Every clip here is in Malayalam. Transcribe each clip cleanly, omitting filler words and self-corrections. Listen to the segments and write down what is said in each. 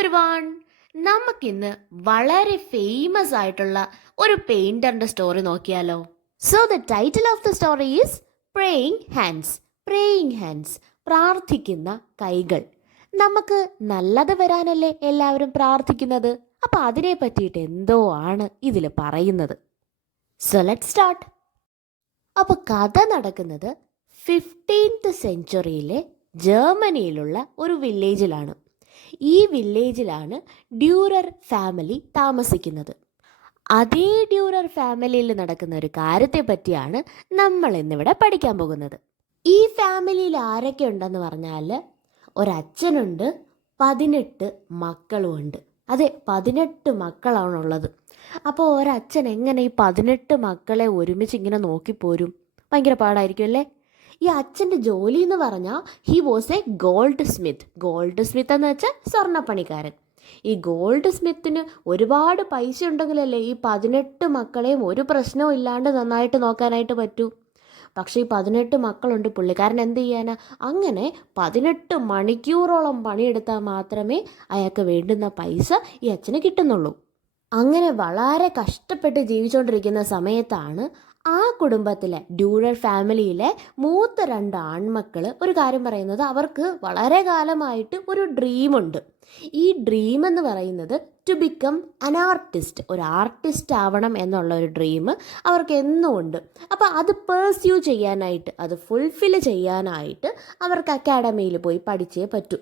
എവരിവൺ, നമുക്കിന്ന് വളരെ ഫേമസ് ആയിട്ടുള്ള ഒരു പെയിന്ററിന്റെ സ്റ്റോറി നോക്കിയാലോ? So the title of the story is praying hands. Praying hands, പ്രാർത്ഥിക്കുന്ന കൈകൾ. നമുക്ക് നല്ലത് വരാനല്ലേ എല്ലാവരും പ്രാർത്ഥിക്കുന്നത്. അപ്പൊ അതിനെ പറ്റിയിട്ട് എന്തോ ആണ് ഇതിൽ പറയുന്നത്. So let's start. അപ്പൊ കഥ നടക്കുന്നത് 15th സെഞ്ച്വറിയിലെ ജർമ്മനിയിലുള്ള ഒരു വില്ലേജിലാണ്. ഈ വില്ലേജിലാണ് ഡ്യൂറർ ഫാമിലി താമസിക്കുന്നത്. അതേ ഡ്യൂറർ ഫാമിലിയിൽ നടക്കുന്ന ഒരു കാര്യത്തെ പറ്റിയാണ് നമ്മൾ ഇന്നിവിടെ പഠിക്കാൻ പോകുന്നത്. ഈ ഫാമിലിയിൽ ആരൊക്കെ ഉണ്ടെന്ന് പറഞ്ഞാൽ ഒരച്ഛനുണ്ട്, 18 മക്കളുമുണ്ട്. അതെ, 18 മക്കളാണുള്ളത്. അപ്പോൾ ഒരച്ഛൻ എങ്ങനെ ഈ 18 മക്കളെ ഒരുമിച്ച് ഇങ്ങനെ നോക്കിപ്പോരും? ഭയങ്കര പാടായിരിക്കും അല്ലേ? ഈ അച്ഛൻ്റെ ജോലി എന്ന് പറഞ്ഞാൽ he was A gold Smith. Gold Smith എന്ന് വെച്ചാൽ സ്വർണ്ണപ്പണിക്കാരൻ. ഈ ഗോൾഡ് സ്മിത്തിന് ഒരുപാട് പൈസ ഉണ്ടെങ്കിലല്ലേ ഈ 18 മക്കളെയും ഒരു പ്രശ്നവും ഇല്ലാണ്ട് നന്നായിട്ട് നോക്കാനായിട്ട് പറ്റൂ. പക്ഷേ ഈ 18 മക്കളുണ്ട്, പുള്ളിക്കാരൻ എന്ത് ചെയ്യാനാ? അങ്ങനെ 18 മണിക്കൂറോളം പണിയെടുത്താൽ മാത്രമേ അയാൾക്ക് വേണ്ടുന്ന പൈസ ഈ അച്ഛന് കിട്ടുന്നുള്ളൂ. അങ്ങനെ വളരെ കഷ്ടപ്പെട്ട് ജീവിച്ചുകൊണ്ടിരിക്കുന്ന സമയത്താണ് ആ കുടുംബത്തിലെ ഡ്യൂറർ ഫാമിലിയിലെ മൂത്ത 2 ആൺമക്കൾ ഒരു കാര്യം പറയുന്നത്. അവർക്ക് വളരെ കാലമായിട്ട് ഒരു ഡ്രീമുണ്ട്. ഈ ഡ്രീം എന്ന് പറയുന്നത് ടു ബിക്കം അൻ ആർട്ടിസ്റ്റ്, ഒരു ആർട്ടിസ്റ്റ് ആവണം എന്നുള്ള ഒരു ഡ്രീം അവർക്ക് എന്നും ഉണ്ട്. അപ്പോൾ അത് പേഴ്സ്യൂ ചെയ്യാനായിട്ട്, അത് ഫുൾഫിൽ ചെയ്യാനായിട്ട് അവർക്ക് അക്കാഡമിയിൽ പോയി പഠിച്ചേ പറ്റൂ.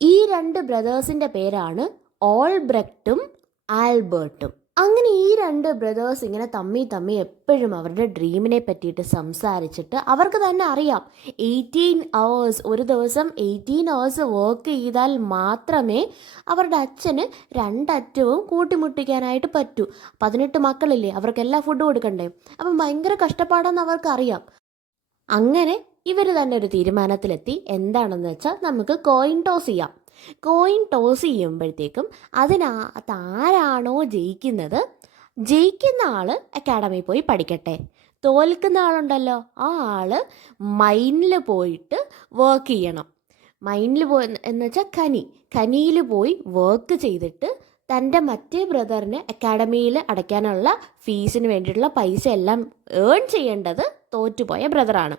ഈ 2 ബ്രദേഴ്സിൻ്റെ പേരാണ് ഓൾബ്രെക്റ്റും ആൽബർട്ടും. അങ്ങനെ ഈ 2 ബ്രദേഴ്സ് ഇങ്ങനെ തമ്മി എപ്പോഴും അവരുടെ ഡ്രീമിനെ പറ്റിയിട്ട് സംസാരിച്ചിട്ട് അവർക്ക് തന്നെ അറിയാം 18 hours, ഒരു ദിവസം 18 hours വർക്ക് ചെയ്താൽ മാത്രമേ അവരുടെ അച്ഛന് 2 അറ്റവും കൂട്ടിമുട്ടിക്കാനായിട്ട് പറ്റൂ. 18 മക്കളില്ലേ, അവർക്കെല്ലാം ഫുഡ് കൊടുക്കണ്ടേ? അപ്പം ഭയങ്കര കഷ്ടപ്പാടാന്ന് അവർക്കറിയാം. അങ്ങനെ ഇവർ തന്നെ ഒരു തീരുമാനത്തിലെത്തി. എന്താണെന്ന് വെച്ചാൽ നമുക്ക് കോയിൻ ടോസ് ചെയ്യാം. കോയിൻ ടോസ് ചെയ്യുമ്പോഴത്തേക്കും അതിനകത്ത് ആരാണോ ജയിക്കുന്നത്, ജയിക്കുന്ന ആൾ അക്കാഡമിയിൽ പോയി പഠിക്കട്ടെ. തോൽക്കുന്ന ആളുണ്ടല്ലോ, ആ ആൾ മൈനിൽ പോയിട്ട് വർക്ക് ചെയ്യണം. മൈനിൽ എന്ന് വെച്ചാൽ ഖനിയിൽ പോയി വർക്ക് ചെയ്തിട്ട് തൻ്റെ മറ്റേ ബ്രദറിന് അക്കാഡമിയിൽ അടയ്ക്കാനുള്ള ഫീസിന് വേണ്ടിയിട്ടുള്ള പൈസ എല്ലാം ഏൺ ചെയ്യേണ്ടത് തോറ്റുപോയ ബ്രദറാണ്.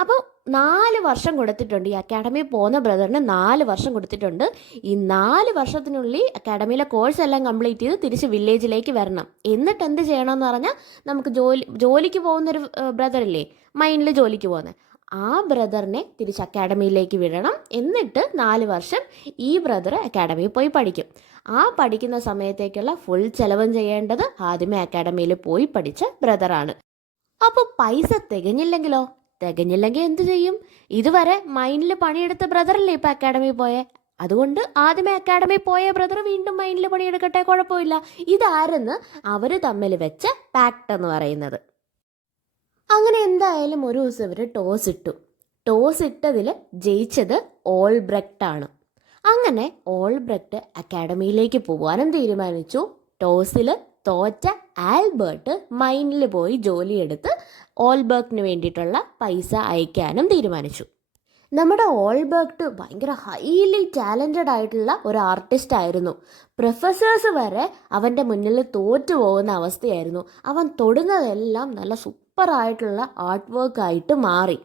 അപ്പോൾ 4 വർഷം കൊടുത്തിട്ടുണ്ട്. ഈ അക്കാഡമിയിൽ പോകുന്ന ബ്രദറിന് 4 വർഷം കൊടുത്തിട്ടുണ്ട്. ഈ 4 വർഷത്തിനുള്ളിൽ അക്കാഡമിയിലെ കോഴ്സ് എല്ലാം കംപ്ലീറ്റ് ചെയ്ത് തിരിച്ച് വില്ലേജിലേക്ക് വരണം. എന്നിട്ട് എന്ത് ചെയ്യണമെന്ന് പറഞ്ഞാൽ, നമുക്ക് ജോലിക്ക് പോകുന്നൊരു ബ്രദറില്ലേ, മൈനിൽ ജോലിക്ക് പോകുന്നത്, ആ ബ്രദറിനെ തിരിച്ച് അക്കാഡമിയിലേക്ക് വിടണം. എന്നിട്ട് 4 വർഷം ഈ ബ്രദർ അക്കാഡമിയിൽ പോയി പഠിക്കും. ആ പഠിക്കുന്ന സമയത്തേക്കുള്ള ഫുൾ ചെലവും ചെയ്യേണ്ടത് ആദ്യമേ അക്കാഡമിയിൽ പോയി പഠിച്ച ബ്രദറാണ്. അപ്പോൾ പൈസ തികഞ്ഞില്ലെങ്കിലോ? തികഞ്ഞില്ലെങ്കിൽ എന്ത് ചെയ്യും? ഇതുവരെ മൈനിൽ പണിയെടുത്ത ബ്രദറല്ലേ ഇപ്പം അക്കാഡമിയിൽ പോയേ. അതുകൊണ്ട് ആദ്യമേ അക്കാഡമിയിൽ പോയ ബ്രദർ വീണ്ടും മൈനിൽ പണിയെടുക്കട്ടെ, കുഴപ്പമില്ല. ഇതാരെന്ന് അവർ തമ്മിൽ വെച്ച പാക്ട് എന്ന് പറയുന്നത്. അങ്ങനെ എന്തായാലും ഒരു ദിവസം ഇവർ ടോസ് ഇട്ടതിൽ ജയിച്ചത് ഓൾബ്രെക്റ്റ് ആണ്. അങ്ങനെ ഓൾബ്രെക്റ്റ് അക്കാഡമിയിലേക്ക് പോകാനും തീരുമാനിച്ചു. ടോസിൽ തോറ്റ ആൽബർട്ട് മൈനിൽ പോയി ജോലിയെടുത്ത് ഓൾബർട്ടിന് വേണ്ടിയിട്ടുള്ള പൈസ അയക്കാനും തീരുമാനിച്ചു. നമ്മുടെ ഓൾബർട്ട് ഭയങ്കര ഹൈലി ടാലൻറ്റഡ് ആയിട്ടുള്ള ഒരു ആർട്ടിസ്റ്റ് ആയിരുന്നു. പ്രൊഫസേഴ്സ് വരെ അവൻ്റെ മുന്നിൽ തോറ്റു പോകുന്ന അവസ്ഥയായിരുന്നു. അവൻ തൊടുന്നതെല്ലാം നല്ല സൂപ്പറായിട്ടുള്ള ആർട്ട് വർക്കായിട്ട് മാറി.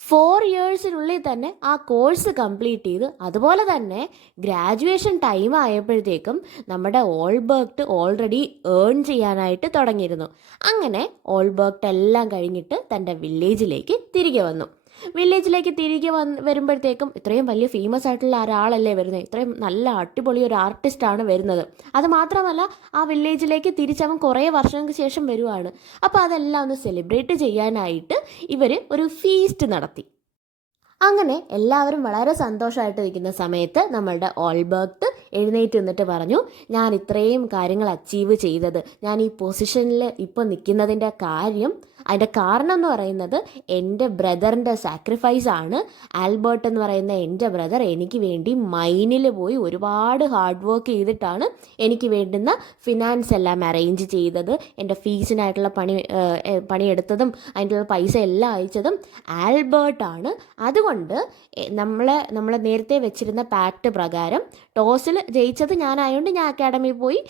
4 ഇയേഴ്സിനുള്ളിൽ തന്നെ ആ കോഴ്സ് കംപ്ലീറ്റ് ചെയ്ത്, അതുപോലെ തന്നെ ഗ്രാജുവേഷൻ ടൈം ആയപ്പോഴത്തേക്കും നമ്മുടെ ഓൾബർട്ട് ഓൾറെഡി ഏൺ ചെയ്യാനായിട്ട് തുടങ്ങിയിരുന്നു. അങ്ങനെ ഓൾബർട്ട് എല്ലാം കഴിഞ്ഞിട്ട് തൻ്റെ വില്ലേജിലേക്ക് തിരികെ വന്നു. വില്ലേജിലേക്ക് തിരികെ വരുമ്പോഴത്തേക്കും ഇത്രയും വലിയ ഫേമസ് ആയിട്ടുള്ള ഒരാളല്ലേ വരുന്നത്, ഇത്രയും നല്ല അടിപൊളി ഒരു ആർട്ടിസ്റ്റാണ് വരുന്നത്. അത് മാത്രമല്ല ആ വില്ലേജിലേക്ക് തിരിച്ചവൻ കുറേ വർഷങ്ങൾക്ക് ശേഷം വരുവാണ്. അപ്പോൾ അതെല്ലാം ഒന്ന് സെലിബ്രേറ്റ് ചെയ്യാനായിട്ട് ഇവർ ഒരു ഫീസ്റ്റ് നടത്തി. അങ്ങനെ എല്ലാവരും വളരെ സന്തോഷമായിട്ട് നിൽക്കുന്ന സമയത്ത് നമ്മളുടെ ഓൾബർട്ട് എഴുന്നേറ്റ് നിന്നിട്ട് പറഞ്ഞു, ഞാൻ ഇത്രയും കാര്യങ്ങൾ അച്ചീവ് ചെയ്തത്, ഞാൻ ഈ പൊസിഷനിൽ ഇപ്പോൾ നിൽക്കുന്നതിൻ്റെ കാര്യം അതിൻ്റെ കാരണം എന്ന് പറയുന്നത് എൻ്റെ ബ്രദറിൻ്റെ സാക്രിഫൈസ് ആണ്. ആൽബർട്ട് എന്ന് പറയുന്ന എൻ്റെ ബ്രദർ എനിക്ക് വേണ്ടി മൈനിൽ പോയി ഒരുപാട് ഹാർഡ് വർക്ക് ചെയ്തിട്ടാണ് എനിക്ക് വേണ്ടുന്ന ഫിനാൻസ് എല്ലാം അറേഞ്ച് ചെയ്തത്. എൻ്റെ ഫീസിനായിട്ടുള്ള പണിയെടുത്തതും അതിൻ്റെ പൈസ എല്ലാം അയച്ചതും ആൽബർട്ടാണ്. അതുകൊണ്ട് നമ്മൾ നേരത്തെ വെച്ചിരുന്ന പാക്ട് പ്രകാരം ടോസിൽ ജയിച്ചത് ഞാനായതുകൊണ്ട് ഞാൻ അക്കാഡമിയിൽ പോയി,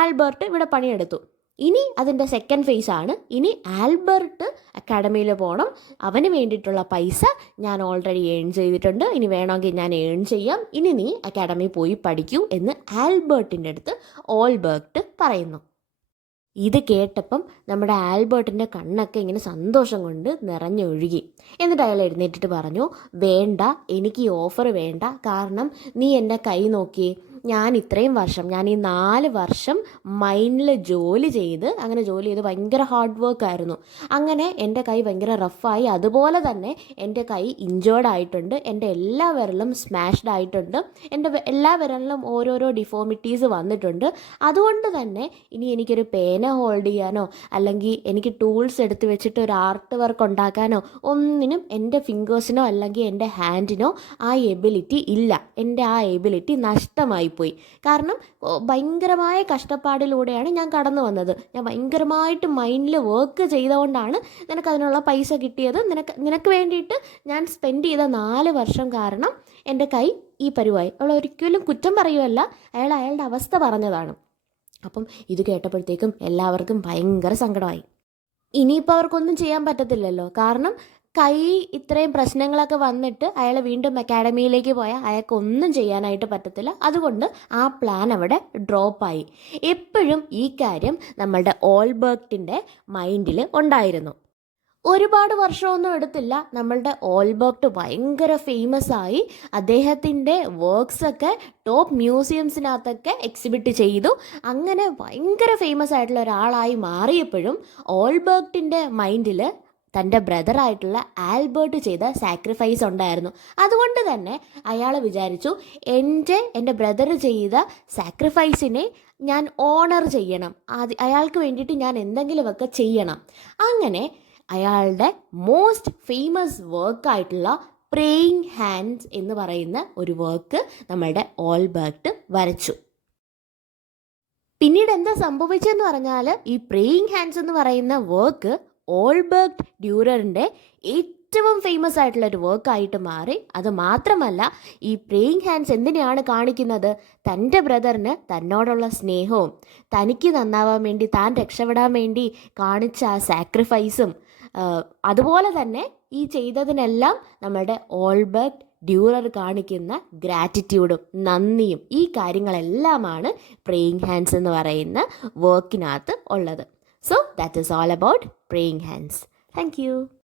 ആൽബർട്ട് ഇവിടെ പണിയെടുത്തു. ഇനി അതിൻ്റെ സെക്കൻഡ് ഫേസ് ആണ്. ഇനി ആൽബർട്ട് അക്കാഡമിയിൽ പോകണം. അവന് വേണ്ടിയിട്ടുള്ള പൈസ ഞാൻ ഓൾറെഡി ഏൺ ചെയ്തിട്ടുണ്ട്. ഇനി വേണമെങ്കിൽ ഞാൻ ഏൺ ചെയ്യാം. ഇനി നീ അക്കാഡമിയിൽ പോയി പഠിക്കൂ എന്ന് ആൽബർട്ടിൻ്റെ അടുത്ത് ഓൾബർട്ട് പറയുന്നു. ഇത് കേട്ടപ്പം നമ്മുടെ ആൽബർട്ടിൻ്റെ കണ്ണൊക്കെ ഇങ്ങനെ സന്തോഷം കൊണ്ട് നിറഞ്ഞൊഴുകി. എന്നിട്ട് അയാൾ എഴുന്നേറ്റിട്ട് പറഞ്ഞു, വേണ്ട, എനിക്ക് ഈ ഓഫർ വേണ്ട. കാരണം നീ എൻ്റെ കൈ നോക്കി, ഞാൻ ഇത്രയും വർഷം, ഞാൻ ഈ 4 വർഷം മൈനിൽ ജോലി ചെയ്ത് ഭയങ്കര ഹാർഡ് വർക്ക് ആയിരുന്നു. അങ്ങനെ എൻ്റെ കൈ ഭയങ്കര റഫായി. അതുപോലെ തന്നെ എൻ്റെ കൈ ഇഞ്ചേർഡ് ആയിട്ടുണ്ട്. എൻ്റെ എല്ലാ വിരലും സ്മാഷ്ഡ് ആയിട്ടുണ്ട്. എൻ്റെ എല്ലാ വിരലിലും ഓരോരോ ഡിഫോമിറ്റീസ് വന്നിട്ടുണ്ട്. അതുകൊണ്ട് തന്നെ ഇനി എനിക്കൊരു പേന ഹോൾഡ് ചെയ്യാനോ അല്ലെങ്കിൽ എനിക്ക് ടൂൾസ് എടുത്ത് വെച്ചിട്ട് ഒരു ആർട്ട് വർക്ക് ഉണ്ടാക്കാനോ ഒന്നിനും എൻ്റെ ഫിംഗേഴ്സിനോ അല്ലെങ്കിൽ എൻ്റെ ഹാൻഡിനോ ആ എബിലിറ്റി ഇല്ല. എൻ്റെ ആ എബിലിറ്റി നഷ്ടമായി പോയി. കാരണം ഭയങ്കരമായ കഷ്ടപ്പാടിലൂടെയാണ് ഞാൻ കടന്നു വന്നത്. ഞാൻ ഭയങ്കരമായിട്ട് മൈൻഡിൽ വർക്ക് ചെയ്തുകൊണ്ടാണ് നിനക്കതിനുള്ള പൈസ കിട്ടിയത്. നിനക്ക് വേണ്ടിയിട്ട് ഞാൻ സ്പെൻഡ് ചെയ്ത 4 വർഷം കാരണം എൻ്റെ കൈ ഈ പരുവായി. അവൾ ഒരിക്കലും കുറ്റം പറയുമല്ല, അയാളുടെ അവസ്ഥ പറഞ്ഞതാണ്. അപ്പം ഇത് കേട്ടപ്പോഴത്തേക്കും എല്ലാവർക്കും ഭയങ്കര സങ്കടമായി. ഇനിയിപ്പോൾ അവർക്കൊന്നും ചെയ്യാൻ പറ്റത്തില്ലല്ലോ. കാരണം കൈ ഇത്രയും പ്രശ്നങ്ങളൊക്കെ വന്നിട്ട് അയാൾ വീണ്ടും അക്കാഡമിയിലേക്ക് പോയാൽ അയാൾക്കൊന്നും ചെയ്യാനായിട്ട് പറ്റത്തില്ല. അതുകൊണ്ട് ആ പ്ലാൻ അവിടെ ഡ്രോപ്പായി. എപ്പോഴും ഈ കാര്യം നമ്മളുടെ ഓൾബർട്ടിൻ്റെ മൈൻഡിൽ ഉണ്ടായിരുന്നു. ഒരുപാട് വർഷമൊന്നും എടുത്തില്ല, നമ്മളുടെ ഓൾബർട്ട് ഭയങ്കര ഫേമസ് ആയി. അദ്ദേഹത്തിൻ്റെ വർക്ക്സൊക്കെ ടോപ്പ് മ്യൂസിയംസിനകത്തൊക്കെ എക്സിബിറ്റ് ചെയ്തു. അങ്ങനെ ഭയങ്കര ഫേമസ് ആയിട്ടുള്ള ഒരാളായി മാറിയപ്പോഴും ഓൾബർട്ടിൻ്റെ മൈൻഡിൽ തൻ്റെ ബ്രദറായിട്ടുള്ള ആൽബർട്ട് ചെയ്ത സാക്രിഫൈസ് ഉണ്ടായിരുന്നു. അതുകൊണ്ട് തന്നെ അയാൾ വിചാരിച്ചു, എൻ്റെ ബ്രദർ ചെയ്ത സാക്രിഫൈസിനെ ഞാൻ ഓണർ ചെയ്യണം, അയാൾക്ക് വേണ്ടിയിട്ട് ഞാൻ എന്തെങ്കിലുമൊക്കെ ചെയ്യണം. അങ്ങനെ അയാളുടെ മോസ്റ്റ് ഫേമസ് വർക്കായിട്ടുള്ള പ്രേയിങ് ഹാൻഡ്സ് എന്ന് പറയുന്ന ഒരു വർക്ക് നമ്മളുടെ ഓൾബർട്ട് വരച്ചു. പിന്നീട് എന്താ സംഭവിച്ചതെന്ന് പറഞ്ഞാൽ, ഈ പ്രേയിങ് ഹാൻഡ്സ് എന്ന് പറയുന്ന വർക്ക് ഓൾബർട്ട് ഡ്യൂററിൻ്റെ ഏറ്റവും ഫേമസ് ആയിട്ടുള്ള ഒരു വർക്കായിട്ട് മാറി. അത് മാത്രമല്ല, ഈ പ്രേയിങ് ഹാൻഡ്സ് എന്തിനാണ് കാണിക്കുന്നത്? തൻ്റെ ബ്രദറിന് തന്നോടുള്ള സ്നേഹവും തനിക്ക് നന്നാവാൻ വേണ്ടി, താൻ രക്ഷപ്പെടാൻ വേണ്ടി കാണിച്ച ആ സാക്രിഫൈസും അതുപോലെ തന്നെ ഈ ചെയ്തതിനെല്ലാം നമ്മുടെ ഓൾബർട്ട് ഡ്യൂറർ കാണിക്കുന്ന ഗ്രാറ്റിറ്റ്യൂഡും നന്ദിയും ഈ കാര്യങ്ങളെല്ലാമാണ് പ്രേയിങ് ഹാൻഡ്സ് എന്ന് പറയുന്ന വർക്കിനകത്ത് ഉള്ളത്. So that is all about praying hands. Thank you.